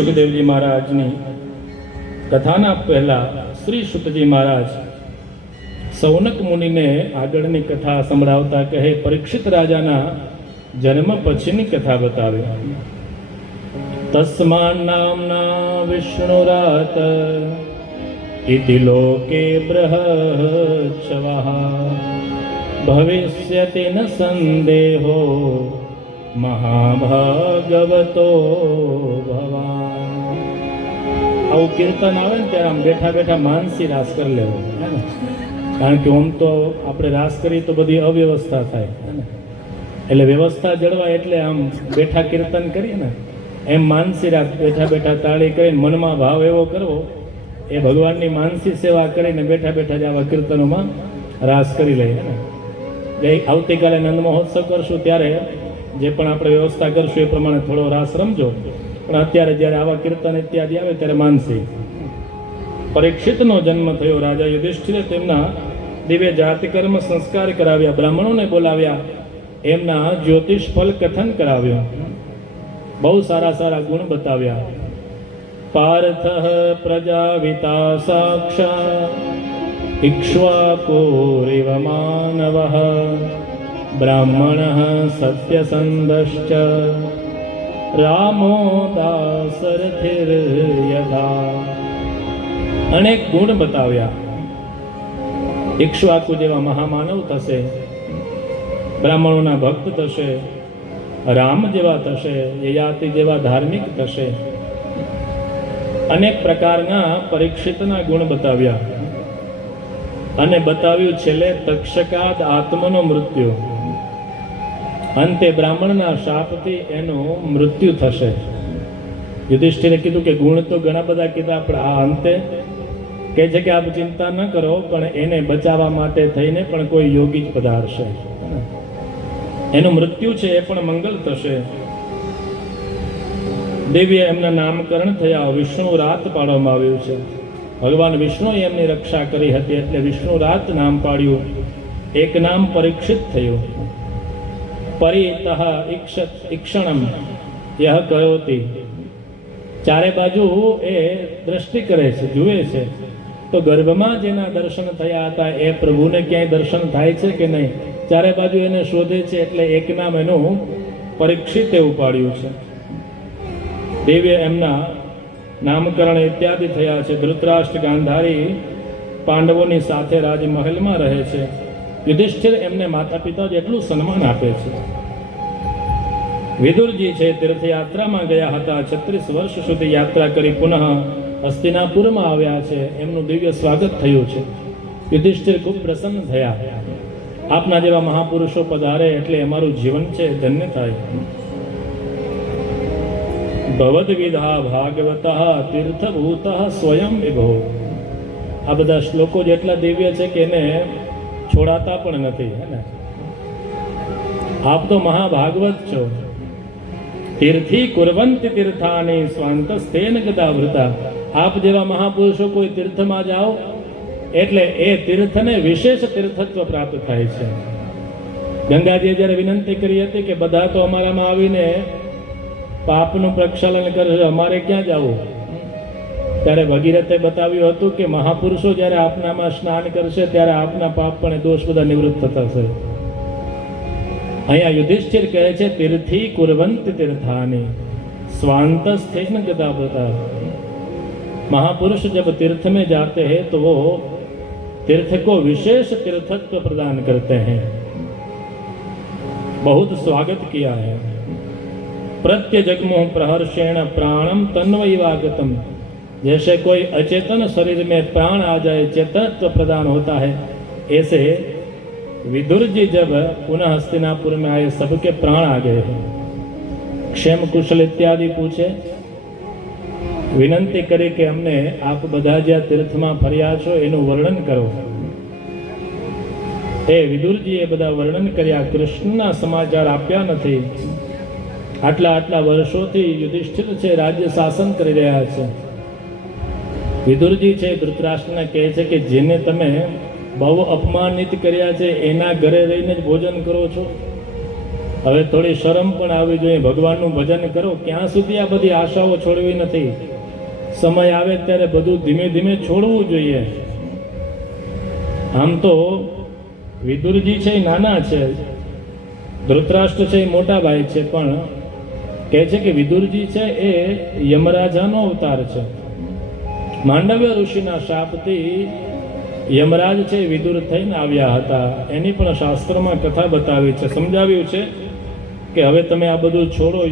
સુખદેવજી મહારાજની કથાના પહેલા શ્રી સુતજી મહારાજ સૌનક મુનિને આગળની કથા સંભળાવતા કહે, પરીક્ષિત રાજાના જન્મ પછીની કથા બતાવે. તસ્માન નામના વિષ્ણુરાત ઇતિ લોકે બૃહચ્છવઃ ભવિષ્યતિ ન સંદેહો મહાભાગવતો ભવાન. આવું કીર્તન આવે ને ત્યારે આમ બેઠા બેઠા માનસી રાસ કરી લેવો, કારણ કે આમ તો આપણે રાસ કરીએ તો બધી અવ્યવસ્થા થાય, એટલે વ્યવસ્થા જળવાય. એટલે આમ બેઠા કીર્તન કરીએ ને એમ માનસી રાસ બેઠા બેઠા તાળી કરીને મનમાં ભાવ એવો કરવો, એ ભગવાનની માનસી સેવા કરીને બેઠા બેઠા જ આવા કીર્તનોમાં રાસ કરી લઈએ ને. આવતીકાલે નંદ મહોત્સવ કરશું ત્યારે જે પણ આપણે વ્યવસ્થા કરશું એ પ્રમાણે થોડો રાસ રમજો, પણ અત્યારે જ્યારે આવા કીર્તન ઇત્યાદિ આવે ત્યારે માનસી. પરીક્ષિતનો જન્મ થયો. રાજા યુધિષ્ઠિરે તેમના દિવ્ય જાતિકર્મ સંસ્કાર કરાવ્યા, બ્રાહ્મણોને બોલાવ્યા, એમના જ્યોતિષ ફલ કથન કરાવ્યું, બહુ સારા સારા ગુણ બતાવ્યા. પાર્થ પ્રજાવિતા સાક્ષાત ઇક્ષ્વાકુરિવ માનવઃ બ્રાહ્મણઃ સત્યસંધશ્ચ રામો દાસરથિર્યથા. અનેક ગુણ બતાવ્યા. ઇક્ષ્વાકુ જેવા મહામાનવ થશે, બ્રાહ્મણોના ભક્ત થશે, રામ જેવા થશે, યયાતિ જેવા ધાર્મિક થશે. અનેક પ્રકારના પરીક્ષિતના ગુણ બતાવ્યા અને બતાવ્યું છેલ્લે તક્ષકાદ આત્મનો મૃત્યુ. અંતે બ્રાહ્મણના શાપથી એનું મૃત્યુ થશે. યુધિષ્ઠિરે કીધું કે ગુણ તો ઘણા બધા કીધા, પણ આ અંતે કહે છે કે આપ ચિંતા ન કરો, પણ એને બચાવવા માટે થઈને પણ કોઈ યોગી જ પધારશે, એનું મૃત્યુ છે એ પણ મંગલ થશે. દિવ્ય એમના નામકરણ થયા. વિષ્ણુ રાત પાડવામાં આવ્યું છે. ભગવાન વિષ્ણુએ એમની રક્ષા કરી હતી એટલે વિષ્ણુ રાત નામ પાડ્યું. એક નામ પરીક્ષિત થયું. પરિતઃ ઈક્ષણમ યહ કરોતિ. ચારે બાજુ એ દ્રષ્ટિ કરે છે, જુએ છે. તો ગર્ભમાં જેના દર્શન થયા હતા એ પ્રભુને ક્યાંય દર્શન થાય છે કે નહીં, ચારે બાજુ એને શોધે છે. એટલે એક નામ એનું પરીક્ષિત એવું પાડ્યું છે. દિવ્ય એમના નામકરણ ઇત્યાદિ થયા છે. ધૃતરાષ્ટ્ર ગાંધારી પાંડવોની સાથે રાજમહેલમાં રહે છે. યુધિષ્ઠિર એમને માતા પિતા જેટલું સન્માન આપે છે. વિદુરજી છે તીર્થયાત્રામાં ગયા હતા. 36 વર્ષ સુધી યાત્રા કરી પુનઃ હસ્તિનાપુરમાં આવ્યા છે. એમનું દિવ્ય સ્વાગત થયું છે. યુધિષ્ઠિર ખૂબ પ્રસન્ન થયા. આપના જેવા મહાપુરુષો પધારે એટલે અમારું જીવન છે ધન્ય થાય. ભવદ્વિધા ભાગવતઃ તીર્થભૂતઃ સ્વયં વિભો. આ બધા શ્લોકો જેટલા દિવ્ય છે કે એને છોડાતા પણ નથી, હે ને. આપ તો મહાભાગવત છો. તીર્થી કુર્વંતી તીર્થાની સ્વાંતસ્થેન ગદાવૃતા. આપ જેવા મહાપુરુષો કોઈ તીર્થમાં જાઓ એટલે એ તીર્થને વિશેષ તીર્થત્વ પ્રાપ્ત થાય છે. ગંગાજીએ જ્યારે વિનંતી કરી હતી કે બધા તો અમારામાં આવીને પાપનું પ્રક્ષાલન કરશે, અમારે ક્યાં જવું, ત્યારે ભગીરથે બતાવ્યું હતું કે મહાપુરુષો જ્યારે આપનામાં સ્નાન કરશે ત્યારે આપના પાપ પણ દોષ બધા નિવૃત્ત થશે. અહીંયા યુધિષ્ઠિર કહે છે તીર્થી કુર્વંતી તીર્થાની स्वांतस्थेन गदा बता। महापुरुष जब तीर्थ में जाते हैं तो वो तीर्थ को विशेष तीर्थत्व प्रदान करते हैं। बहुत स्वागत किया है। प्रत्य जगमोह प्रहर्षेण प्राणम तन्वैवागतम। जैसे कोई अचेतन शरीर में प्राण आ जाए, चेतनत्व प्रदान होता है, ऐसे विदुर जी जब पुनः हस्तिनापुर में आए सबके प्राण आ गए हैं। क्षेम कुशल इत्यादि पूछे, विनंती करे कि हमने आप बधा ज्या तीर्थ में फर्या छो एनु वर्णन करो। ए विदुरजीए बधा वर्णन कर्या। कृष्णना समाचार आप्या नथी। आटला आटला वर्षोथी युधिष्ठिर छे राज्य शासन करी रह्या छे। विदुरजी छे धृतराष्ट्रने कहे छे कि जेने तमे बहु अपमानित कर्या छे एना घरे रहीने ज भोजन करो छो। હવે થોડી શરમ પણ આવવી જોઈએ. ભગવાનનું ભજન કરો, ક્યાં સુધી આ બધી આશાઓ છોડવી નથી. સમય આવે ત્યારે બધું ધીમે ધીમે છોડવું જોઈએ. આમ તો વિદુરજી છે એ નાના છે, ધૃતરાષ્ટ્ર છે એ મોટા ભાઈ છે, પણ કહે છે કે વિદુરજી છે એ યમરાજાનો અવતાર છે. માંડવ્ય ઋષિના શાપથી યમરાજ છે વિદુર થઈને આવ્યા હતા. એની પણ શાસ્ત્રમાં કથા બતાવી છે, સમજાવ્યું છે કે હવે તમે આ બધું છોડો.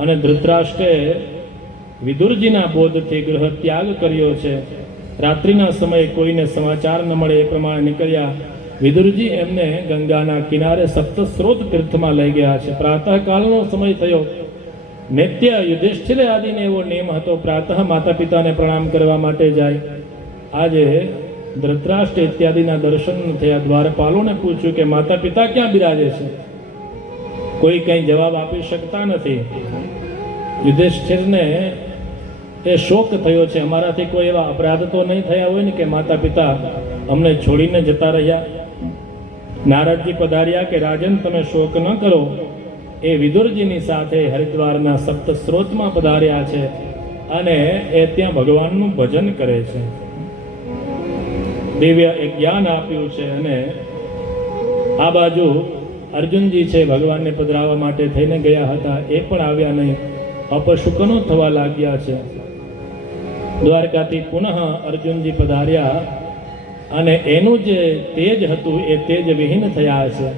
અને ધૃતરાષ્ટ્રે વિદુરજીના બોધથી ગૃહ ત્યાગ કર્યો છે. રાત્રિના સમયે કોઈને સમાચાર ન મળે એ પ્રમાણે નીકળ્યા. વિદુરજી એમને ગંગાના કિનારે સપ્તસ્રોત તીર્થમાં લઈ ગયા છે. પ્રાતઃકાળનો સમય થયો. નિત્ય યુધિષ્ઠિર આદિને એવો નિયમ હતો, પ્રાતઃ માતા પિતાને પ્રણામ કરવા માટે જાય. આજે ધૃતરાષ્ટ્ર ઇત્યાદિના દર્શન થયા. દ્વારપાલોને પૂછ્યું કે માતા પિતા ક્યાં બિરાજે છે? કોઈ કંઈ જવાબ આપી શકતા નથી. યુધિષ્ઠિરને એ શોક થયો છે, અમારાથી કોઈ એવા અપરાધ તો નહીં થયા હોય ને કે માતા પિતા અમને છોડીને જતા રહ્યા. નારદજી પધાર્યા કે રાજન તમે શોક ન કરો. એ વિદુરજીની સાથે હરિદ્વારના સપ્તસ્રોતમાં પધાર્યા છે અને એ ત્યાં ભગવાનનું ભજન કરે છે. દિવ્ય એક જ્ઞાન આપ્યું છે. અને આ બાજુ અર્જુનજી છે ભગવાનને પધરાવવા માટે થઈને ગયા હતા, એ પણ આવ્યા નહીં. અપશુકનો થવા લાગ્યા છે. દ્વારકાથી પુનઃ અર્જુનજી પધાર્યા અને એનું જે તેજ હતું એ તેજ વિહીન થયા છે.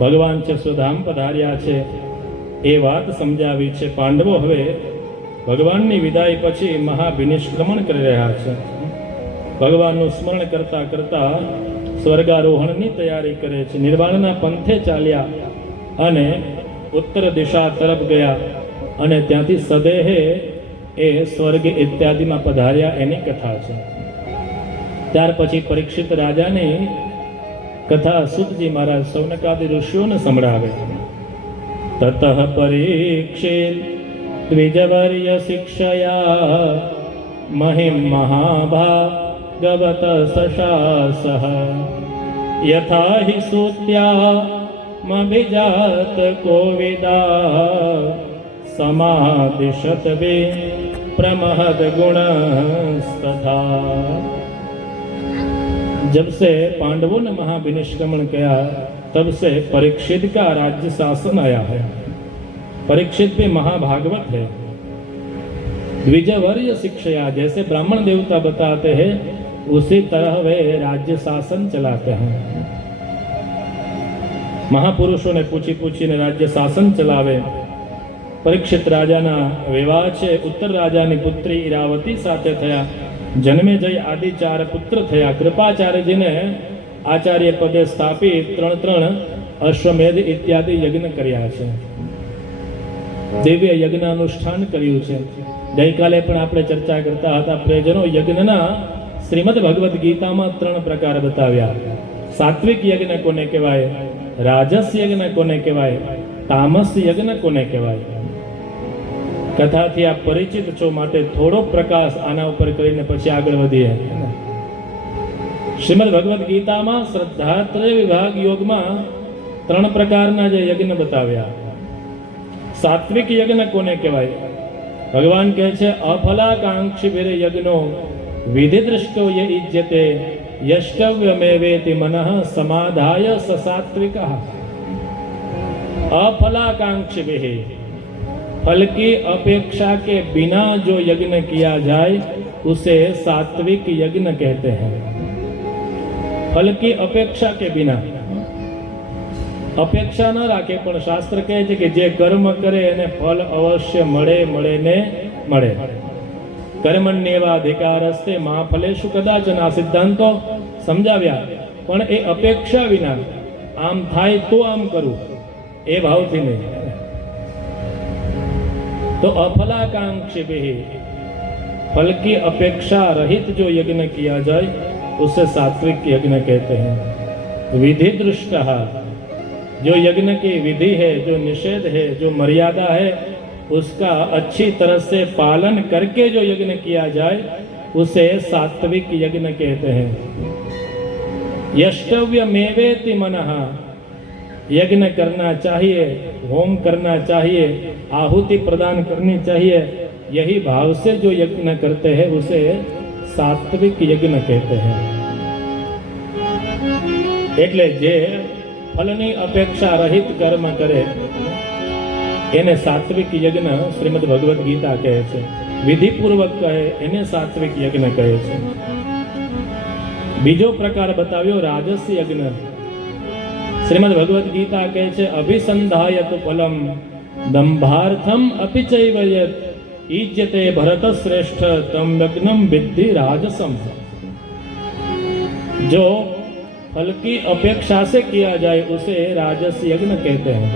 ભગવાન છે સ્વધામ પધાર્યા છે એ વાત સમજાવી છે. પાંડવો હવે ભગવાનની વિદાય પછી મહાવિનિષ્ક્રમણ કરી રહ્યા છે. ભગવાનનું સ્મરણ કરતા કરતા સ્વર્ગારોહણની તૈયારી કરે છે. નિર્વાણના પંથે ચાલ્યા અને ઉત્તર દિશા તરફ ગયા અને ત્યાંથી સદેહે એ સ્વર્ગ ઇત્યાદિમાં પધાર્યા એની કથા છે. ત્યાર પછી પરીક્ષિત રાજાની કથા સુતજી મહારાજ સૌનકાદિ ઋષિઓને સંભળાવે. તતઃ પરીક્ષિત દ્વિજવર્ય શિક્ષયા મહિમ મહાભાગવત સશાસઃ યથા હિ સૂત્યા મભિજાત કોવિદા समादिशत वे प्रमहद गुणस्तथा. जब से पांडवों ने महाविनिष्क्रमण किया तब से परीक्षित का राज्य शासन आया है. परीक्षित भी महाभागवत है. द्विजवर्य शिक्षया, जैसे ब्राह्मण देवता बताते हैं उसी तरह वे राज्य शासन चलाते हैं. महापुरुषों ने पूछी पूछीने राज्य शासन चलावे. परीक्षित राजाना विवाह છે ઉત્તર રાજાની પુત્રી ઈરાવતી સાથે થયા. જન્મેજય આદિ 4 પુત્ર થયા. કૃપાચાર્યજીને આચાર્ય પદે સ્થાપી 3 અશ્વમેધ ઇત્યાદિ યજ્ઞ કર્યા છે. દિવ્ય યજ્ઞ અનુષ્ઠાન કર્યું છે. ગઈકાલે પણ આપણે ચર્ચા કરતા હતા. પ્રયોજનો યજ્ઞના શ્રીમદ ભગવદ્ ગીતામાં 3 પ્રકાર બતાવ્યા. સાત્વિક યજ્ઞ કોને કહેવાય, રાજસ યજ્ઞ કોને કહેવાય, તામસ યજ્ઞ કોને કહેવાય. કથાથી આપ પરિચિત છો માટે થોડો પ્રકાશ આના ઉપર કરીને પછી આગળ વધીએ. શ્રીમદ ભગવદ્ ગીતામાં શ્રદ્ધાત્રય વિભાગ યોગમાં 3 પ્રકારના જે યજ્ઞ બતાવ્યા. સાત્વિક યજ્ઞ કોને કહેવાય? ભગવાન કહે છે અફલાકાંક્ષી વીર યજ્ઞો વિધિ દૃષ્ટો ય ઇજ્યતે યષ્ટવ્યમેવેતિ મનઃ સમાધાય સસાત્વિકઃ. अफलाकांक्षी वे, फल की अपेक्षा के बिना जो यज्ञ किया जाए उसे सात्विक यज्ञ कहते हैं. फल की अपेक्षा के बिना, અપેક્ષા ન રાખે પણ શાસ્ત્ર કહે છે કે જે કર્મ કરે એને ફલ અવશ્ય મળે ને મળે. કર્મણ્યેવા અધિકારસ્તે મા ફલેષુ કદાચન. આ સિદ્ધાંતો સમજાવ્યા, પણ એ અપેક્ષા વિના આમ થાય તો આમ કરું એ ભાવથી નહીં. तो अफलाकांक्षी भी, फल की अपेक्षा रहित जो यज्ञ किया जाए उसे सात्विक यज्ञ कहते हैं. विधि दृष्ट, जो यज्ञ की विधि है, जो निषेध है, जो मर्यादा है, उसका अच्छी तरह से पालन करके जो यज्ञ किया जाए उसे सात्विक यज्ञ कहते हैं. यष्टव्य मेवेति मनः, यज्ञ करना चाहिए, होम करना चाहिए, आहुति प्रदान करनी चाहिए, यही भाव से जो यज्ञ करते हैं उसे सात्विक यज्ञ कहते हैं। એટલે જે ફલની અપેક્ષા રહિત કર્મ કરે એને સાત્વિક યજ્ઞ શ્રીમદ ભગવદ્ ગીતા કહે છે. વિધિપૂર્વક કહે એને સાત્વિક યજ્ઞ કહે છે. બીજો પ્રકાર બતાવ્યો રાજસ યજ્ઞ. શ્રીમદ ભગવદ્ ગીતા કહે છે અભિસંધાયત ફલમ દંભાર્થમ અપિ ચૈવ યત ઈજ્યતે ભરત શ્રેષ્ઠ તમ યજ્ઞમ વિદ્ધિ રાજસમ. जो फल की अपेक्षा से किया जाए उसे राजस यज्ञ कहते हैं.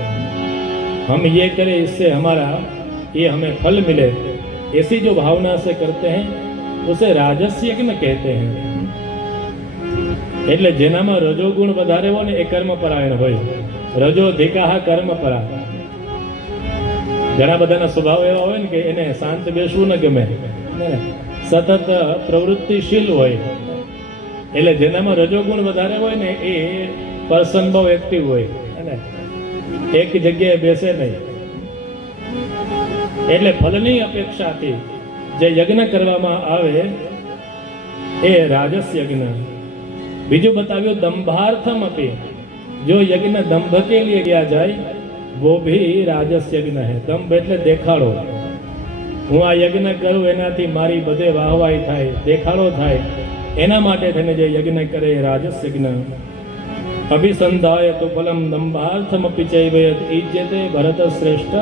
हम ये करें इससे हमारा ये हमें फल मिले, ऐसी जो भावना से करते हैं उसे राजस यज्ञ कहते हैं. એટલે જેનામાં રજોગુણ વધારે હોય ને એ કર્મપરાયણ હોય. રજો ધિકાહ કર્મપરા. ઘણા બધાના સ્વભાવ એવા હોય ને કે એને શાંત બેસવું ન ગમે, સતત પ્રવૃત્તિશીલ હોય. એટલે જેનામાં રજોગુણ વધારે હોય ને એ પર્સન બહુ એક્ટિવ હોય અને એક જગ્યાએ બેસે નહીં. એટલે ફલની અપેક્ષાથી જે યજ્ઞ કરવામાં આવે એ રાજસ યજ્ઞ. બીજું બતાવ્યું દંભાર્થમ અપી. જો યજ્ઞ દંભ કે लिए किया जाए वो भी राजस यज्ञ है. दंभ એટલે દેખાડો. હું આ યજ્ઞ કરું એનાથી મારી બધે વાહવાઈ થાય, દેખાડો થાય, એના માટે થઈને જે યજ્ઞ કરે રાજસ યજ્ઞ. અભિસંધાય તો ફલમ દંભાર્થમપી ચૈવ યત ઈજ્યતે ભરત શ્રેષ્ઠ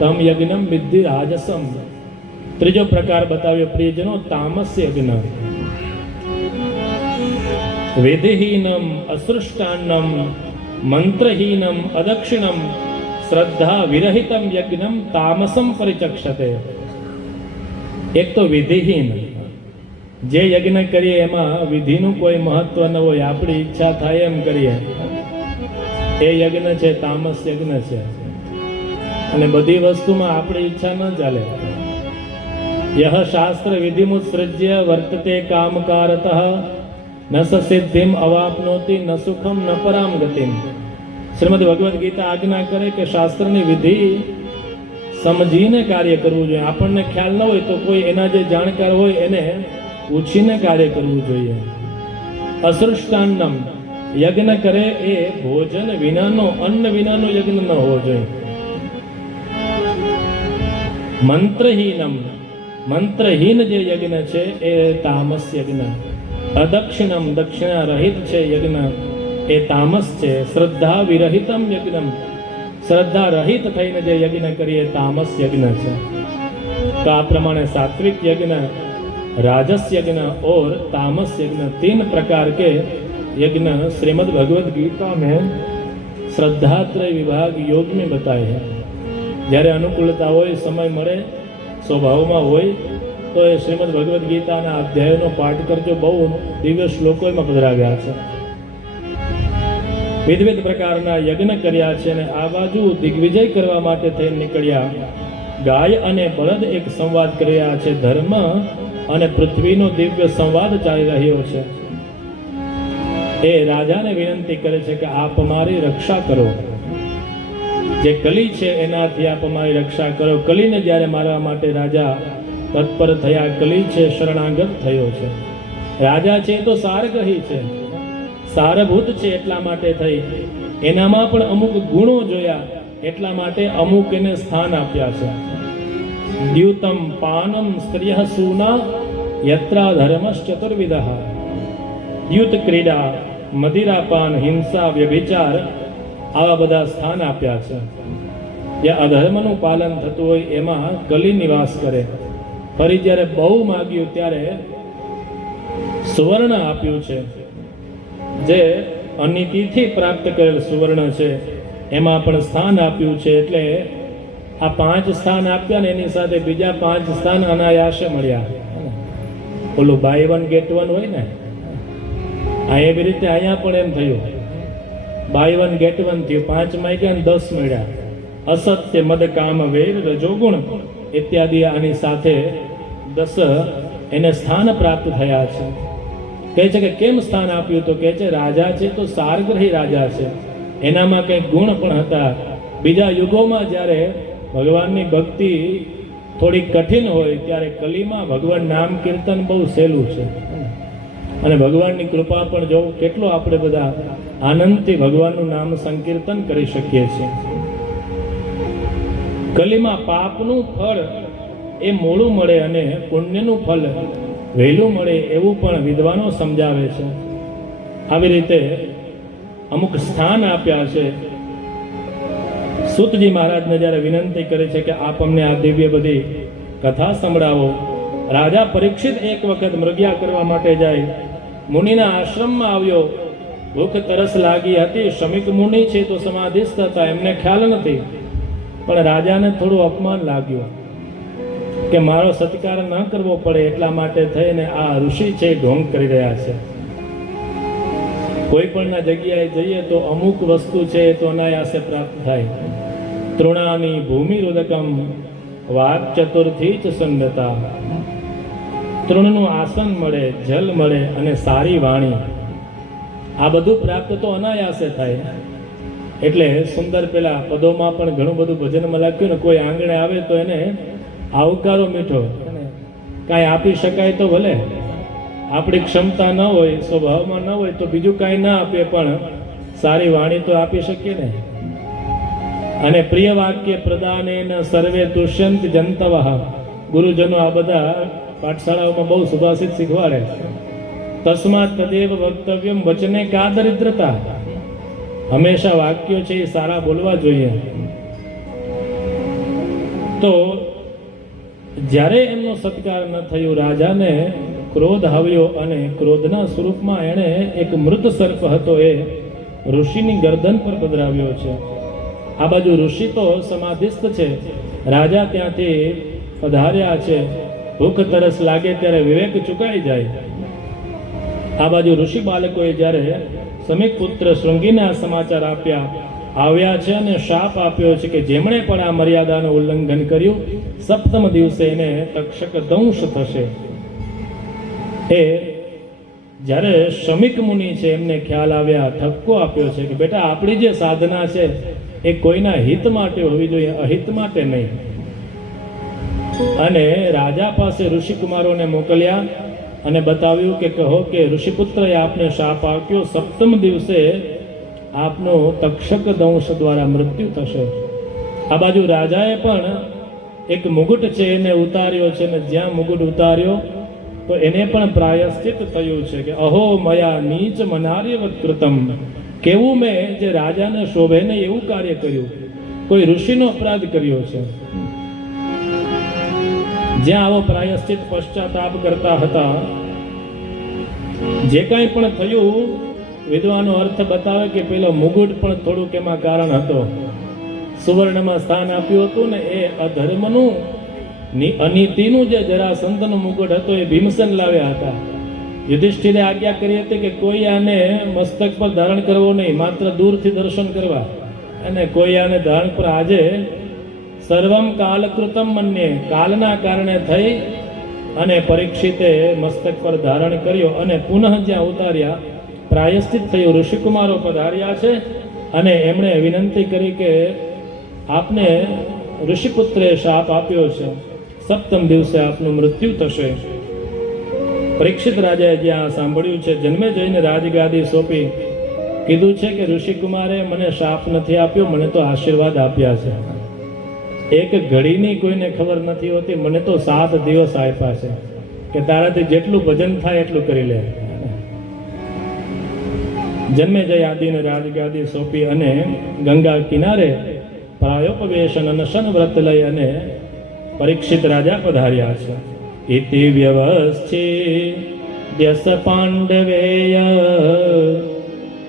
તમ યજ્ઞમ વિદ્ધિ રાજસમ. ત્રીજો પ્રકાર બતાવ્યો પ્રિયજનો તામસ યજ્ઞ. વિધિહીનમ અસૃષ્ટાન્નમ મંત્રહીનમ અદક્ષિણમ શ્રદ્ધા વિરહિતમ યજ્ઞમ તામસમ પરિચક્ષતે. એક તો વિધિહીન, જે યજ્ઞ કરીએ એમાં વિધિનું કોઈ મહત્વ ન હોય, આપણી ઈચ્છા થાય એમ કરીએ, એ યજ્ઞ છે તામસ યજ્ઞ છે. અને બધી વસ્તુમાં આપણી ઈચ્છા ન ચાલે. યહ શાસ્ત્ર વિધિમુત્સૃજ્ય વર્તતે કામકારતઃ ન સિદ્ધિમ અવાપ્નોતિ ન સુખમ ન પરામ ગતિમ. શ્રીમદ ભગવદ્ ગીતા આજ્ઞા કરે કે શાસ્ત્રની વિધિ સમજીને કાર્ય કરવું જોઈએ. આપણને ખ્યાલ ન હોય તો કોઈ એના જે જાણકાર હોય એને પૂછીને કાર્ય કરવું જોઈએ. અસૃષ્ટાન્નમ, યજ્ઞ કરે એ ભોજન વિનાનો, અન્ન વિનાનો યજ્ઞ ન હોવો જોઈએ. મંત્રહીનમ, મંત્રહીન જે યજ્ઞ છે એ તામસ યજ્ઞ. અદક્ષિણમ, દક્ષિણા રહિત છે યજ્ઞ, એ તામસ છે. શ્રદ્ધા વિરહિતમ યજ્ઞમ, શ્રદ્ધા રહિત થઈને જે યજ્ઞ કરીએ તામસ યજ્ઞ છે. તો આ પ્રમાણે સાત્વિક યજ્ઞ, राजस यज्ञ और तामस यज्ञ, 3 प्रकार के यज्ञ श्रीमद् भगवद गीता में श्रद्धात्रय विभाग योग में बताए हैं. જ્યારે અનુકૂળતા હોય, સમય મળે, સ્વભાવમાં હોય તો એ શ્રીમદ્ ભગવદ્ ગીતાના અધ્યાયનો પાઠ કરજો. બહુ દિવ્ય શ્લોકો એમાં પધરાવ્યા છે. વિવિધ પ્રકારના યજ્ઞ કર્યા છે અને આ બાજુ દિગ્વિજય કરવા માટે થઈ નીકળ્યા. ગાય અને બળદ એક સંવાદ કર્યા છે. ધર્મ અને પૃથ્વીનો દિવ્ય સંવાદ ચાલી રહ્યો છે. એ રાજાને વિનંતી કરે છે કે આપ અમારી રક્ષા કરો. જે કલી છે એનાથી આપ અમારી રક્ષા કરો. કલીને જ્યારે મારવા માટે રાજા તત્પર થયા. કલી છે શરણાગત થયો છે. રાજા છે તો સારગ્રહી છે, સારભૂત છે, એટલા માટે થઈ. એનામાં પણ અમુક ગુણો જોયા, એટલા માટે અમુક એને સ્થાન આપ્યા છે. દ્યુતમ પાનમ સ્ત્રિય સૂના યત્રા ધર્મશ્ચતુર્વિધઃ. દ્યુત ક્રીડા, મદિરાપાન, હિંસા, વ્યભિચાર, આવા બધા સ્થાન આપ્યા છે. જ્યાં અધર્મનું પાલન થતું હોય એમાં કલી નિવાસ કરે. ફરી જ્યારે બહુ માગ્યું ત્યારે સુવર્ણ આપ્યું છે. જે અનિતિથી પ્રાપ્ત કરેલ સુવર્ણ છે એમાં પણ સ્થાન આપ્યું છે. એટલે આ 5 સ્થાન આપ્યા ને એની સાથે બીજા 5 સ્થાન અનાયાસે મળ્યા. ઓલું બાય 1 get 1 હોય ને, આ એવી રીતે અહીંયા પણ એમ થયું. બાય 1 get 1 થયું. 5 માંગ્યા ને 10 મળ્યા. અસત્ય, મદ, કામ, વેર, રજોગુણ ઇત્યાદિ આની સાથે 10 એને સ્થાન પ્રાપ્ત થયા છે. કહે છે કે કેમ સ્થાન આપ્યું? તો કહે છે રાજા છે તો સારગ્રહી રાજા છે. એનામાં કંઈક ગુણ પણ હતા. બીજા યુગોમાં જ્યારે ભગવાનની ભક્તિ થોડી કઠિન હોય ત્યારે કલીમાં ભગવાન નામ કીર્તન બહુ સહેલું છે, અને ભગવાનની કૃપા પણ જો કેટલો આપણે બધા આનંદથી ભગવાનનું નામ સંકીર્તન કરી શકીએ છીએ. કલીમાં પાપનું ફળ એ મોડું મળે અને પુણ્યનું ફળ વહેલું મળે એવું પણ વિદ્વાનો સમજાવે છે. આવી રીતે અમુક સ્થાન આપ્યા છે. સૂતજી મહારાજને જ્યારે વિનંતી કરે છે કે આપ અમને આ દિવ્ય બધી કથા સંભળાવો. રાજા પરીક્ષિત એક વખત મૃગ્યા કરવા માટે જાય, મુનિના આશ્રમમાં આવ્યો. ભૂખ તરસ લાગી હતી. શ્રમિક મુનિ છે તો સમાધિસ્થ હતા, એમને ખ્યાલ નથી, પણ રાજાને થોડું અપમાન લાગ્યું કે મારો સત્કાર ન કરવો પડે એટલા માટે થઈને આ ઋષિ છે ઢોંગ કરી રહ્યા છે. કોઈ પણ જગ્યાએ જઈએ તો અમુક વસ્તુ છે તો અનાયાસે પ્રાપ્ત થાય. તૃણાની ભૂમિ રુદકમ વાક ચતુર્થી ચ સંગતા. તૃણનું આસન મળે, જલ મળે અને સારી વાણી, આ બધું પ્રાપ્ત તો અનાયાસે થાય. એટલે સુંદર પેલા પદોમાં પણ ઘણું બધું ભજનમાં લાગ્યું ને, કોઈ આંગણે આવે તો એને આવકારો મીઠો, કાંઈ આપી શકાય તો ભલે, આપણી ક્ષમતા ન હોય, સ્વભાવમાં ન હોય તો બીજું કાંઈ ના આપીએ, પણ સારી વાણી તો આપી શકીએ ને. અને પ્રિય વાક્ય પ્રદાનેન સર્વે તુષ્યંત જંતવઃ. ગુરુજનો આ બધા પાઠશાળાઓમાં બહુ સુભાષિત શીખવાડે. તસ્માત તદેવ વક્તવ્યમ વચને કા દરિદ્રતા. હંમેશા વાક્યો છે એ સારા બોલવા જોઈએ. તો જ્યારે એમનો સત્કાર ન થયો, રાજાને ક્રોધ આવ્યો અને ક્રોધના સ્વરૂપમાં એણે એક મૃત સર્પ હતો એ ઋષિની ગરદન પર પધરાવ્યો છે. આ બાજુ ઋષિ તો સમાધિસ્થ છે, રાજા ત્યાંથી પધાર્યા છે. ભૂખ તરસ લાગે ત્યારે વિવેક ચુકાઈ જાય. આ બાજુ ઋષિ બાળકોએ જ્યારે સમીક પુત્ર શૃંગીને આ સમાચાર આવ્યા છે અને શાપ આપ્યો છે કે જેમણે પણ આ મર્યાદાનું ઉલ્લંઘન કર્યું, સપ્તમ દિવસે એને તક્ષક દંશ થશે. એ જ્યારે શ્રમિક મુનિ છે એમને ખ્યાલ આવ્યા, ઠપકો આપ્યો છે કે બેટા આપણી જે સાધના છે એ કોઈના હિત માટે હોવી જોઈએ, અહિત માટે નહીં. અને રાજા પાસે ઋષિકુમારોને મોકલ્યા અને બતાવ્યું કે કહો કે ઋષિપુત્રએ આપને શાપ આપ્યો, સપ્તમ દિવસે આપનો તક્ષક દંશ દ્વારા મૃત્યુ થશે. આ બાજુ રાજાએ પણ એક મુગુટ છે એને ઉતાર્યો છે, અને જ્યાં મુગુટ ઉતાર્યો તો એને પણ પ્રાયશ્ચિત થયું છે કે અહો મયા નીચ મનાર્યવત કૃતમ. કેવું મેં જે રાજાને શોભે નહીં એવું કાર્ય કર્યું, કોઈ ઋષિનો અપરાધ કર્યો છે. જ્યાં આવો પ્રાયશ્ચિત પશ્ચાતાપ કરતા હતા, જે કાંઈ પણ થયું, વિદ્વાનો અર્થ બતાવે કે પેલો મુગુટ પણ થોડુંક એમાં કારણ હતો. સુવર્ણમાં સ્થાન આપ્યું હતું ને, એ અધર્મનું અનીતિનું જે જરાસંધનું મુગુટ હતો એ ભીમસેન લાવ્યા હતા. યુધિષ્ઠિરે આજ્ઞા કરી હતી કે કોઈ આને મસ્તક પર ધારણ કરવો નહીં, માત્ર દૂરથી દર્શન કરવા. અને કોઈ આને ધારણ પર આજે સર્વમ કાલકૃતમ મન્યે, કાલના કારણે થઈ અને પરીક્ષિતે મસ્તક પર ધારણ કર્યો અને પુનઃ જ્યાં ઉતાર્યા પ્રાયશ્ચિત થયું. ઋષિકુમારો પધાર્યા છે અને એમણે વિનંતી કરી કે આપને ઋષિપુત્રે શાપ આપ્યો છે, સપ્તમ દિવસે આપનું મૃત્યુ થશે. પરીક્ષિત રાજાએ જ્યાં સાંભળ્યું છે, જન્મે જઈને રાજગાદી સોંપી કીધું છે કે ઋષિકુમારે મને શાપ નથી આપ્યો, મને તો આશીર્વાદ આપ્યા છે. એક ઘડીની કોઈને ખબર નથી હોતી, મને તો 7 દિવસ આપ્યા છે કે તારાથી જેટલું ભજન થાય એટલું કરી લે. જન્મે જય આદિને રાજગાદી સોંપી અને ગંગા કિનારે પ્રાયોપવેશન અનશન વ્રત લઈ અને પરીક્ષિત રાજા પધાર્યા છે. ઇતિ વ્યવસ્થિત પાંડવેય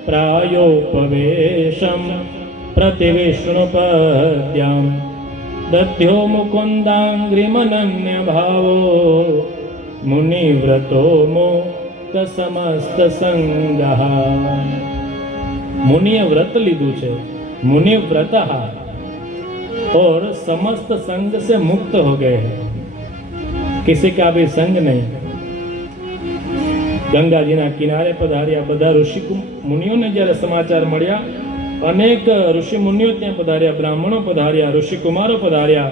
પ્રાયોપવેશમ પ્રતિવિષ્ણુપદ્યામ દધ્યો મુકુંદાંગ્રિમનન્ય ભાવો મુનિવ્રતો મુક્ત સમસ્ત સંગઃ. मुनिय व्रत लीधु छे, मुनि व्रत और समस्त संग से मुक्त हो गए हैं, किसी का भी संग नहीं. गंगा जी ना किनारे पधार्या. બધા ઋષિ મુનિઓને જ્યારે સમાચાર મળ્યા અનેક ઋષિ મુનિઓ ત્યાં પધાર્યા, બ્રાહ્મણો પધાર્યા, ઋષિકુમારો પધાર્યા.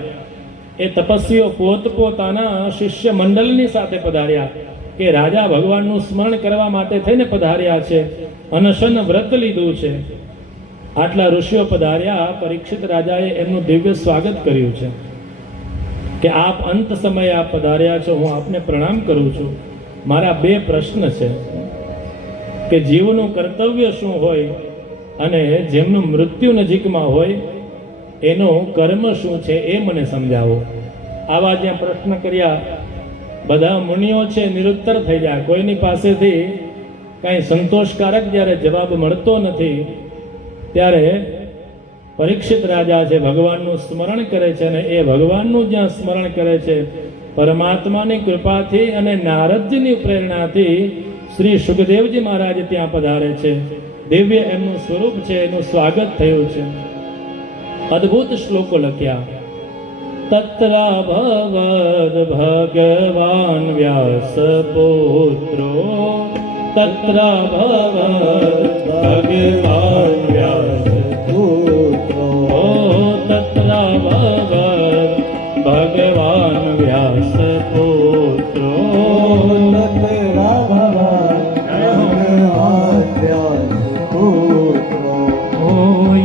એ તપસ્વીઓ પોતપોતાના શિષ્ય મંડળની સાથે પધાર્યા કે રાજા ભગવાનનું સ્મરણ કરવા માટે થઈને પધાર્યા છે, અનશન વ્રત લીધું છે. આટલા ઋષિઓ પધાર્યા. પરીક્ષિત રાજાએ એમનું દિવ્ય સ્વાગત કર્યું છે કે આપ અંત સમયે આપ પધાર્યા છો, હું આપને પ્રણામ કરું છું. મારા બે પ્રશ્ન છે કે જીવનું કર્તવ્ય શું હોય અને જેમનું મૃત્યુ નજીકમાં હોય એનું કર્મ શું છે એ મને સમજાવો. આવા જ્યાં પ્રશ્ન કર્યા, બધા મુનિઓ છે નિરુત્તર થઈ જાય. કોઈની પાસેથી કાંઈ સંતોષકારક જ્યારે જવાબ મળતો નથી ત્યારે પરીક્ષિત રાજા છે ભગવાનનું સ્મરણ કરે છે, અને એ ભગવાનનું જ્યાં સ્મરણ કરે છે પરમાત્માની કૃપાથી અને નારદજીની પ્રેરણાથી શ્રી સુખદેવજી મહારાજ ત્યાં પધારે છે. દિવ્ય એમનું સ્વરૂપ છે, એનું સ્વાગત થયું છે. અદ્ભુત શ્લોકો લખ્યા. તત્રાભવદ ભગવાન વ્યાસ પુત્રો, તત્રાભવદ ભગવાન વ્યાસ પુત્રો, તત્રાભવદ ભગવાન વ્યાસ પુત્રો,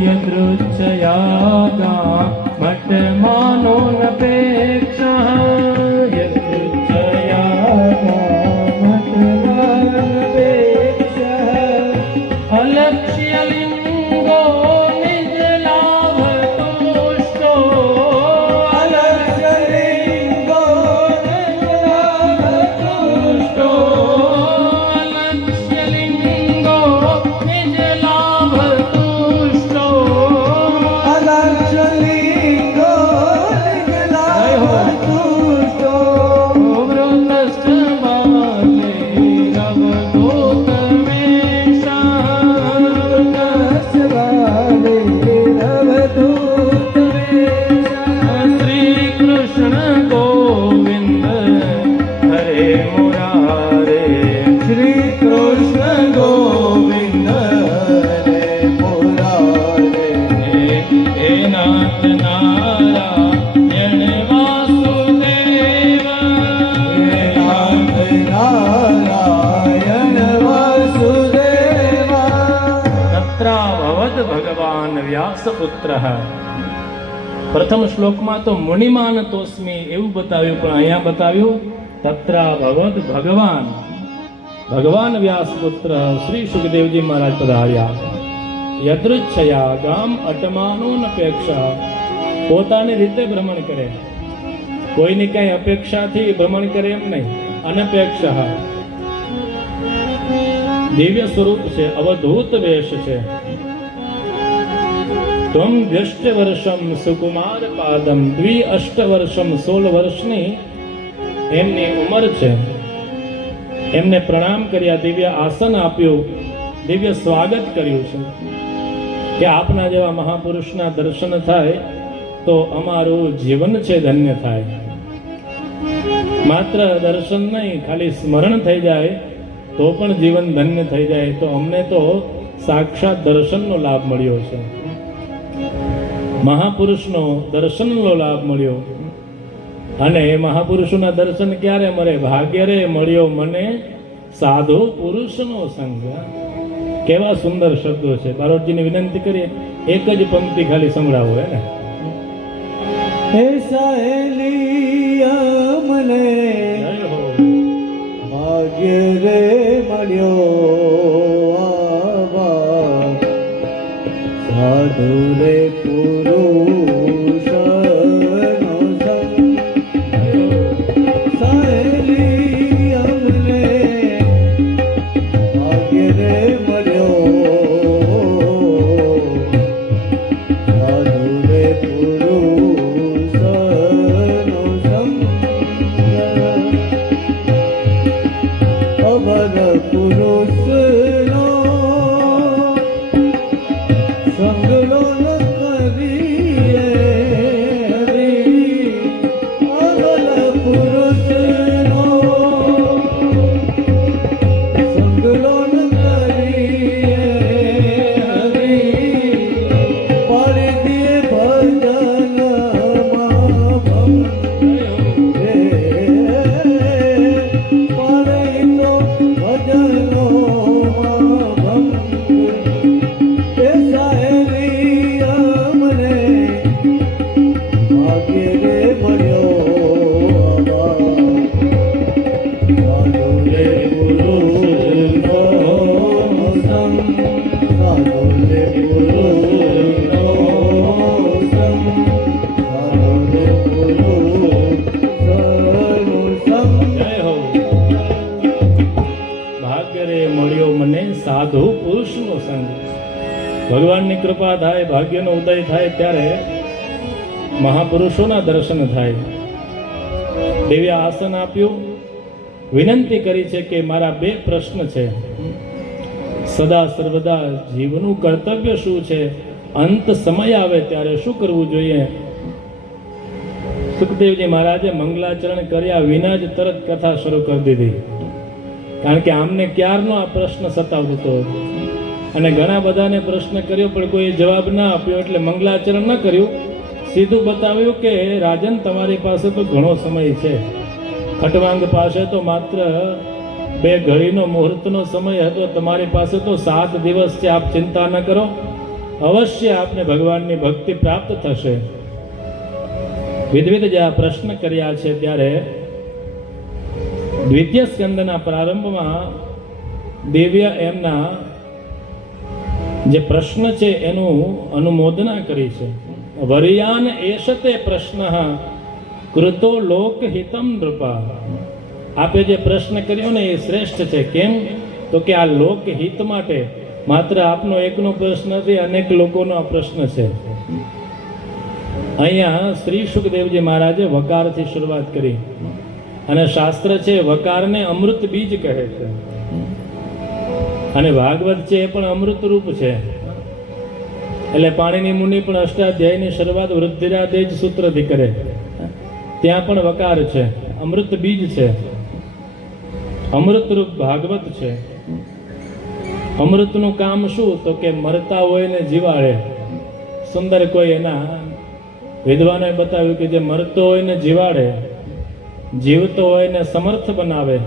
યદૃચ્છયા મઠમાનો નપેક્ષા, યદૃચ્છયા મઠમાનપેક્ષા, અલક્ષ્ય લિંગો નિજ લાભ તુષ્ટો, અલક્ષ્ય લિંગો નિજ લાભ તુષ્ટો, અલક્ષ્ય લિંગો નિજ લાભ તુષ્ટો, અલક્ષ્ય લિંગો નિજ લાભ તુષ્ટો, વૃતસ્થ બાલે રવદૂત વેશા, વૃતસ્થ બાલે રવદૂત વેશા, શ્રી કૃષ્ણ ગોવિંદ હરે મુરારે, શ્રી કૃષ્ણ ગોવિંદ હરે મુરારે, હે નાથ નારાયણ વાસુદેવ, હે નાથ નારાયણ વાસુદેવ. તત્રાભવદ ભગવાન વ્યાસપુત્ર. પ્રથમ શ્લોકમાં તો મુનિમાન તોસ્મી એવું બતાવ્યું, પણ અહીંયા બતાવ્યું તત્રાભવદ ભગવાન. ભગવાન વ્યાસપુત્ર શ્રી સુખદેવજી મહારાજ પધાર્યા. યદૃચ્છયા ગામ અટમાનું અપેક્ષા, પોતાની રીતે ભ્રમણ કરે, કોઈની કઈ અપેક્ષાથી ભ્રમણ કરે એમ નહીં. અનપેક્ષા દિવ્ય સ્વરૂપ છે, અવધૂત વેશ છે. ત્વમ વ્યષ્ટ વર્ષમ સુકુમાર પાદમ, દ્વિ અષ્ટ વર્ષમ 16 વર્ષની એમની ઉંમર છે. એમને પ્રણામ કર્યા, દિવ્ય આસન આપ્યું, દિવ્ય સ્વાગત કર્યું છે કે આપના જેવા મહાપુરુષના દર્શન થાય તો અમારું જીવન છે ધન્ય થાય. માત્ર દર્શન નહીં, ખાલી સ્મરણ થઈ જાય તો પણ જીવન ધન્ય થઈ જાય. તો અમને તો સાક્ષાત દર્શનનો લાભ મળ્યો છે, મહાપુરુષનો દર્શનનો લાભ મળ્યો. અને એ મહાપુરુષોના દર્શન ક્યારે મળે? ભાગ્ય રે મળ્યો મને સાધુ પુરુષનો સંગ. કેવા સુંદર શબ્દો છે. બારોટજીને વિનંતી કરીએ એક જ પંક્તિ ખાલી સંભળાવો. હે સહેલી મને ભાગ્ય રે મળ્યો આવા સાધુ રે પુરુષનો સંગ. સહેલી અમને ભાગ્ય રે મળ્યો સાધુ રે પુરુષનો સંગ. અવર પુરુષનો સંગલો ન કરી ભાગ્ય રે મળ્યો મને સાધુ પુરુષનો સંગ. ભગવાનની કૃપા થાય, ભાગ્યનો ઉદય થાય ત્યારે મહાપુરુષોના દર્શન થાય. દેવીએ આસન આપ્યું, વિનંતી કરી છે કે મારા બે પ્રશ્ન છે. સદા સર્વદા જીવનું કર્તવ્ય શું છે, અંત સમય આવે ત્યારે શું કરવું જોઈએ. સુખદેવજી મહારાજે મંગલાચરણ કર્યા વિના જ તરત કથા શરૂ કરી દીધી, કારણ કે આમને ક્યારનો આ પ્રશ્ન સતાવતો હતો અને ઘણા બધાને પ્રશ્ન કર્યો પણ કોઈ જવાબ ના આપ્યો, એટલે મંગલાચરણ ન કર્યું. સીધું બતાવ્યું કે રાજન, તમારી પાસે તો ઘણો સમય છે. ખટવાંગ પાસે તો માત્ર 2 ઘડીનો મુહૂર્તનો સમય હતો, તમારી પાસે તો 7 દિવસ છે. આપ ચિંતા ન કરો, અવશ્ય આપને ભગવાનની ભક્તિ પ્રાપ્ત થશે. વિધવિધ જે આ પ્રશ્ન કર્યા છે ત્યારે દ્વિતીય સ્કંદના પ્રારંભમાં દેવીએ એમના જે પ્રશ્ન છે એનું અનુમોદના કરી છે. વર્યાન એશતે પ્રશ્ન કૃતો લોકહિતમ નૃપા. આપે જે પ્રશ્ન કર્યો ને એ શ્રેષ્ઠ છે. કેમ તો કે આ લોકહિત માટે, માત્ર આપનો એકનો પ્રશ્ન નથી, અનેક લોકોનો આ પ્રશ્ન છે. અહીંયા શ્રી સુખદેવજી મહારાજે વકારથી શરૂઆત કરી અને શાસ્ત્ર છે વકારને અમૃત બીજ કહે છે અને ભાગવત છે એ પણ અમૃત રૂપ છે. એટલે પાણીની મુનિ પણ અષ્ટાધ્યાયની શરૂઆત વૃદ્ધિરાદેજ સૂત્રથી કરે, ત્યાં પણ વકાર છે, અમૃત બીજ છે, અમૃત રૂપ ભાગવત છે. અમૃતનું કામ શું તો કે મરતા હોય ને જીવાડે. સુંદર કોઈ એના વિદ્વાનોએ બતાવ્યું કે જે મરતો હોય ને જીવાડે, જીવતો હોય ને સમર્થ બનાવે,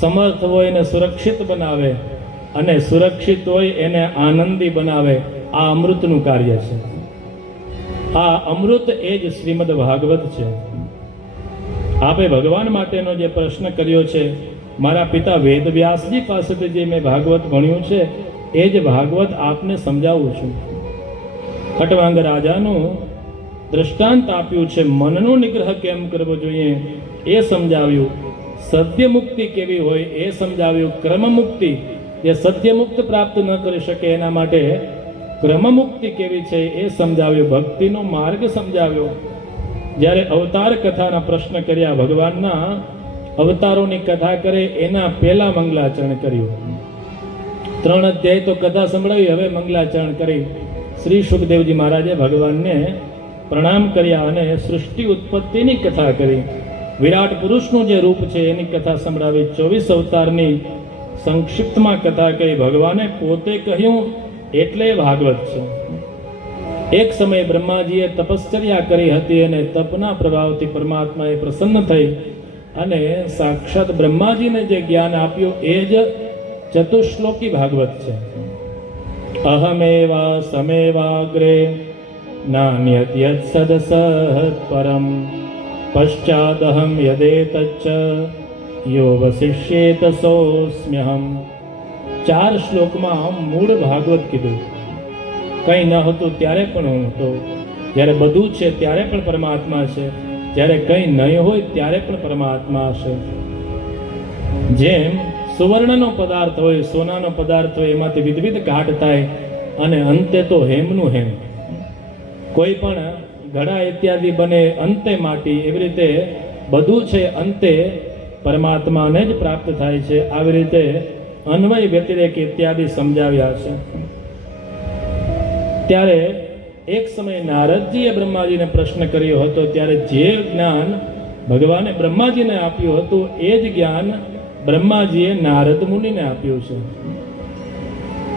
સમર્થ હોય ને સુરક્ષિત બનાવે અને સુરક્ષિત હોય એને આનંદી બનાવે. આ અમૃતનું કાર્ય છે. આ અમૃત એ જ શ્રીમદ ભાગવત છે. આપે ભગવાન માટેનો જે પ્રશ્ન કર્યો છે, મારા પિતા વેદવ્યાસજી પાસેથી જે મેં ભાગવત ભણ્યું છે એ જ ભાગવત આપને સમજાવું છું. ખટવાંગ રાજાનું દૃષ્ટાંત આપ્યું છે, મનનો નિગ્રહ કેમ કરવો જોઈએ એ સમજાવ્યું, સત્ય મુક્તિ કેવી હોય એ સમજાવ્યું, ક્રમ મુક્તિ જે સત્ય મુક્ત પ્રાપ્ત ન કરી શકે એના માટે ક્રમ મુક્તિ કેવી છે એ સમજાવ્યું, ભક્તિનો માર્ગ સમજાવ્યો. જ્યારે અવતાર કથાના પ્રશ્ન કર્યા, ભગવાનના અવતારોની કથા કરે એના પહેલા મંગલાચરણ કર્યું. 3 અધ્યાય તો કથા સંભળાવી, હવે મંગલાચરણ કરી શ્રી સુખદેવજી મહારાજે ભગવાનને પ્રણામ કર્યા અને સૃષ્ટિ ઉત્પત્તિની કથા કરી. વિરાટ પુરુષનું જે રૂપ છે એની કથા સંભળાવી. 24 અવતારની સંક્ષિપ્તમાં કથા કહી. ભગવાને પોતે કહ્યું એટલે ભાગવત છે. એક સમયે બ્રહ્માજીએ તપશ્ચર્યા કરી હતી અને તપના પ્રભાવથી પરમાત્માએ પ્રસન્ન થઈ અને સાક્ષાત બ્રહ્માજીને જે જ્ઞાન આપ્યું એ જ ચતુશ્લોકી ભાગવત છે. અહમેવા સમેવાગ્રે નાન્યત યત સદસત પરમ પશ્ચાદહમ યદેતચ્ચ યો વસિષ્યેત સોસ્મ્યહમ. 4 શ્લોકમાં મૂળ ભાગવત કીધું. કંઈ ન હતું ત્યારે પણ હું હતો, જ્યારે બધું છે ત્યારે પણ પરમાત્મા છે, જ્યારે કંઈ નહીં હોય ત્યારે પણ પરમાત્મા છે. જેમ સુવર્ણનો પદાર્થ હોય, સોનાનો પદાર્થ હોય, એમાંથી વિવિધ ઘાટ થાય અને અંતે તો હેમનું હેમ. કોઈ પણ ઘડા ઇત્યાદિ બને અંતે માટી, એવી રીતે બધું છે અંતે પરમાત્માને જ પ્રાપ્ત થાય છે. આવી રીતે અન્વય વ્યતિરેક ઇત્યાદિ સમજાવ્યા છે. ત્યારે એક સમયે નારદજીએ બ્રહ્માજીને પ્રશ્ન કર્યો હતો, ત્યારે જે જ્ઞાન ભગવાને બ્રહ્માજીને આપ્યું હતું એ જ જ્ઞાન બ્રહ્માજીએ નારદ મુનિને આપ્યું છે.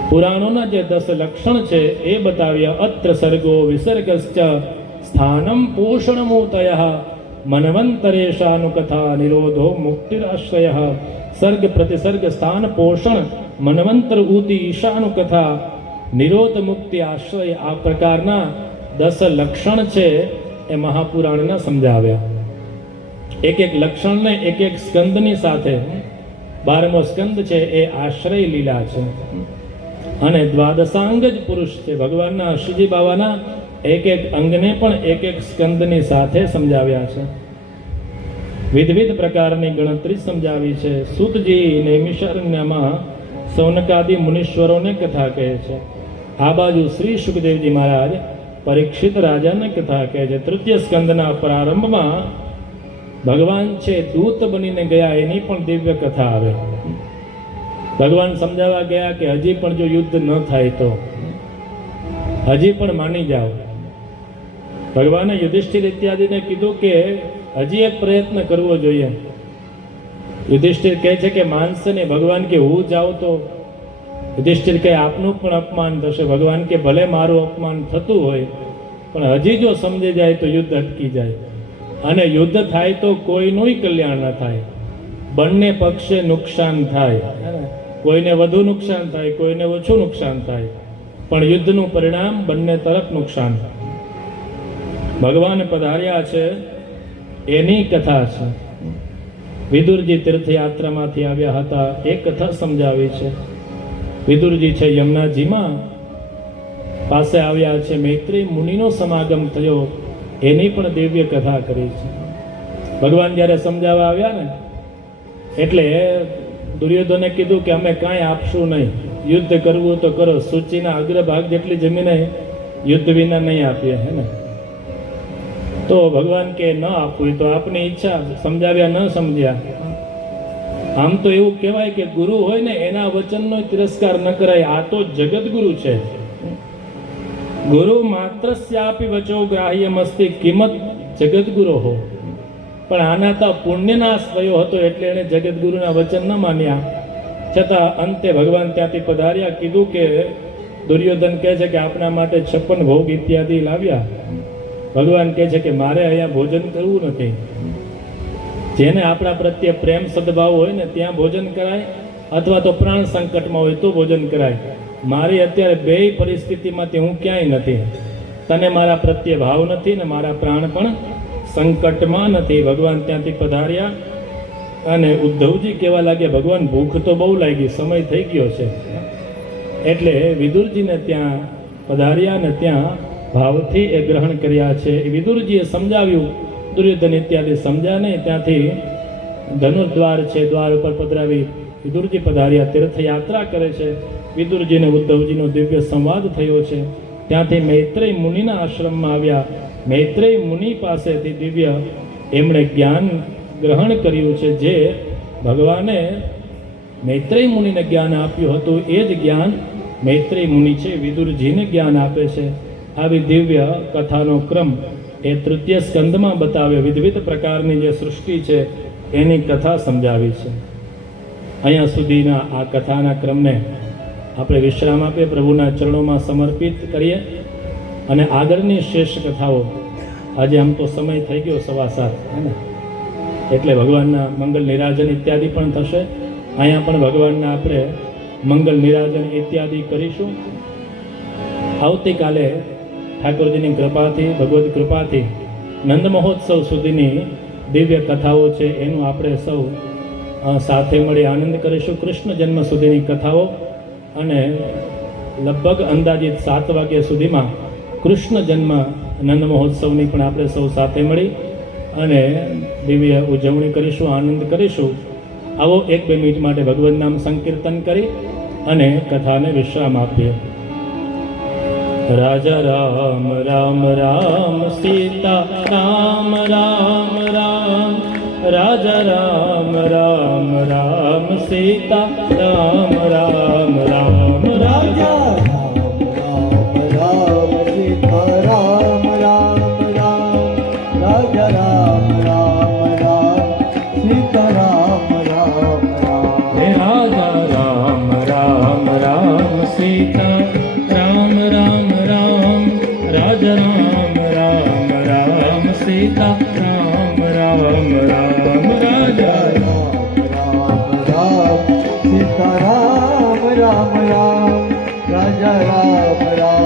પુરાણોના જે 10 લક્ષણ છે એ બતાવ્યા. અત્ર સર્ગો વિસર્ગશ્ચ સ્થાનમ પોષણમૂતયઃ મન્વંતરેશાનુકથા નિરોધો મુક્તિરાશ્રય. સર્ગ પ્રતિસર્ગ સ્થાન પોષણ મન્વંતર ઉતિ ઈશાનુકથા નિરોધ મુક્તિ આશ્રય. આ પ્રકારના 10 લક્ષણ છે એ મહાપુરાણના સમજાવ્યા. એક લક્ષણને એક સ્કંદની સાથે 12મો સ્કંદ છે એ આશ્રય લીલા છે. અને દ્વાદશાંગ જ પુરુષ છે. ભગવાનના શ્રીજી બાવાના એક એક અંગને પણ એક એક સ્કંદની સાથે સમજાવ્યા છે. વિવિધ પ્રકારની ગણતરી સમજાવી છે. સૂતજી નૈમિષારણ્યમાં સૌનકાદિ મુનીશ્વરોને કથા કહે છે. આ બાજુ શ્રી સુખદેવજી મહારાજ પરીક્ષિત રાજાને કથા કહે છે. તૃતીય સ્કંદના પ્રારંભમાં ભગવાન છે દૂત બનીને ગયા એની પણ દિવ્ય કથા આવે. ભગવાન સમજાવવા ગયા કે હજી પણ જો યુદ્ધ ન થાય તો હજી પણ માની જાઓ. ભગવાને યુધિષ્ઠિર ઇત્યાદિને કીધું કે હજી એક પ્રયત્ન કરવો જોઈએ. યુધિષ્ઠિર કહે છે કે માનશે નહીં. ભગવાન કે હું જાઉં તો યુધિષ્ઠિર કહે આપનું પણ અપમાન થશે. ભગવાન કે ભલે મારું અપમાન થતું હોય પણ હજી જો સમજી જાય તો યુદ્ધ અટકી જાય, અને યુદ્ધ થાય તો કોઈનું કલ્યાણ ન થાય, બંને પક્ષે નુકસાન થાય. કોઈને વધુ નુકસાન થાય, કોઈને ઓછું નુકસાન થાય, પણ યુદ્ધનું પરિણામ બંને તરફ નુકસાન. ભગવાન પધાર્યા છે એની કથા છે. વિદુરજી તીર્થયાત્રામાંથી આવ્યા હતા એ કથા સમજાવી છે. વિદુરજી છે યમુનાજીમાં પાસે આવ્યા છે. મૈત્રી મુનિનો સમાગમ થયો એની પણ દિવ્ય કથા કરી છે. ભગવાન જ્યારે સમજાવવા આવ્યા ને એટલે દુર્યોધને કીધું કે અમે કાંઈ આપશું નહીં, યુદ્ધ કરવું તો કરો, સૂચિના અગ્રભાગ જેટલી જમીને યુદ્ધ વિના નહીં આપીએ, હે ને. તો ભગવાન કે ન આપવું તો આપની ઈચ્છા, સમજાવ્યા ન સમજ્યા. આમ તો એવું કહેવાય કે ગુરુ હોય ને એના વચનનો તિરસ્કાર ન કરાય. આ તો જગત ગુરુ છે. ગુરુ માત્રસ્યાપી વચો ગ્રાહ્યમસ્તિ કિંમત જગત ગુરુ હો. પણ આના તો પુણ્યનાશ થયો હતો એટલે એને જગતગુરુના વચન ન માન્યા. છતાં અંતે ભગવાન ત્યાંથી પધાર્યા. કીધું કે દુર્યોધન કહે છે કે આપણા માટે 56 ભોગ ઇત્યાદિ લાવ્યા. ભગવાન કહે છે કે મારે અહીંયા ભોજન કરવું નથી. જેને આપણા પ્રત્યે પ્રેમ સદભાવ હોય ને ત્યાં ભોજન કરાય, અથવા તો પ્રાણ સંકટમાં હોય તો ભોજન કરાય. મારી અત્યારે બેય પરિસ્થિતિમાંથી હું ક્યાંય નથી. તને મારા પ્રત્યે ભાવ નથી ને મારા પ્રાણ પણ સંકટમાં નથી. ભગવાન ત્યાંથી પધાર્યા અને ઉદ્ધવજી કહેવા લાગ્યા ભગવાન ભૂખ તો બહુ લાગી, સમય થઈ ગયો છે. એટલે વિદુરજીને ત્યાં પધાર્યા અને ત્યાં ભાવથી એ ગ્રહણ કર્યા છે. વિદુરજીએ સમજાવ્યું, દુર્યોધન ઇત્યાદિ સમજ્યા નહીં. ત્યાંથી ધનુર્દ્વાર છે, દ્વાર ઉપર પધરાવી વિદુરજી પધાર્યા. તીર્થયાત્રા કરે છે. વિદુરજીને ઉદ્ધવજીનો દિવ્ય સંવાદ થયો છે. ત્યાંથી મૈત્રેય મુનિના આશ્રમમાં આવ્યા. મૈત્રેય મુનિ પાસેથી દિવ્ય એમણે જ્ઞાન ગ્રહણ કર્યું છે. જે ભગવાને મૈત્રેય મુનિને જ્ઞાન આપ્યું હતું એ જ જ્ઞાન મૈત્રેય મુનિ છે વિદુરજીને જ્ઞાન આપે છે. આવી દિવ્ય કથાનો ક્રમ એ તૃતીય સ્કંદમાં બતાવ્યો. વિવિધ પ્રકારની જે સૃષ્ટિ છે એની કથા સમજાવી છે. અહીંયા સુધીના આ કથાના ક્રમને આપણે વિશ્રામ આપીએ, પ્રભુના ચરણોમાં સમર્પિત કરીએ. અને આગળની શેષ કથાઓ આજે આમ તો સમય થઈ ગયો 7:15, હે ને, એટલે ભગવાનના મંગલ નિરાજન ઇત્યાદિ પણ થશે. અહીંયા પણ ભગવાનના આપણે મંગલ નિરાજન ઇત્યાદિ કરીશું. આવતીકાલે ઠાકોરજીની કૃપાથી, ભગવદ કૃપાથી નંદ મહોત્સવ સુધીની દિવ્ય કથાઓ છે એનું આપણે સૌ સાથે મળી આનંદ કરીશું. કૃષ્ણ જન્મ સુધીની કથાઓ અને લગભગ અંદાજિત 7 વાગ્યા સુધીમાં કૃષ્ણ જન્મ નંદ મહોત્સવની પણ આપણે સૌ સાથે મળી અને દિવ્ય ઉજવણી કરીશું, આનંદ કરીશું. આવો 1-2 મિનિટ માટે ભગવદ નામ સંકીર્તન કરી અને કથાને વિશ્રામ આપીએ. રાજા રામ રામ રામ સીતા રામ રામ રામ, રાજા રામ રામ રામ સીતા રામ રામ રામ, રાજા राम राम राम राजा राम राम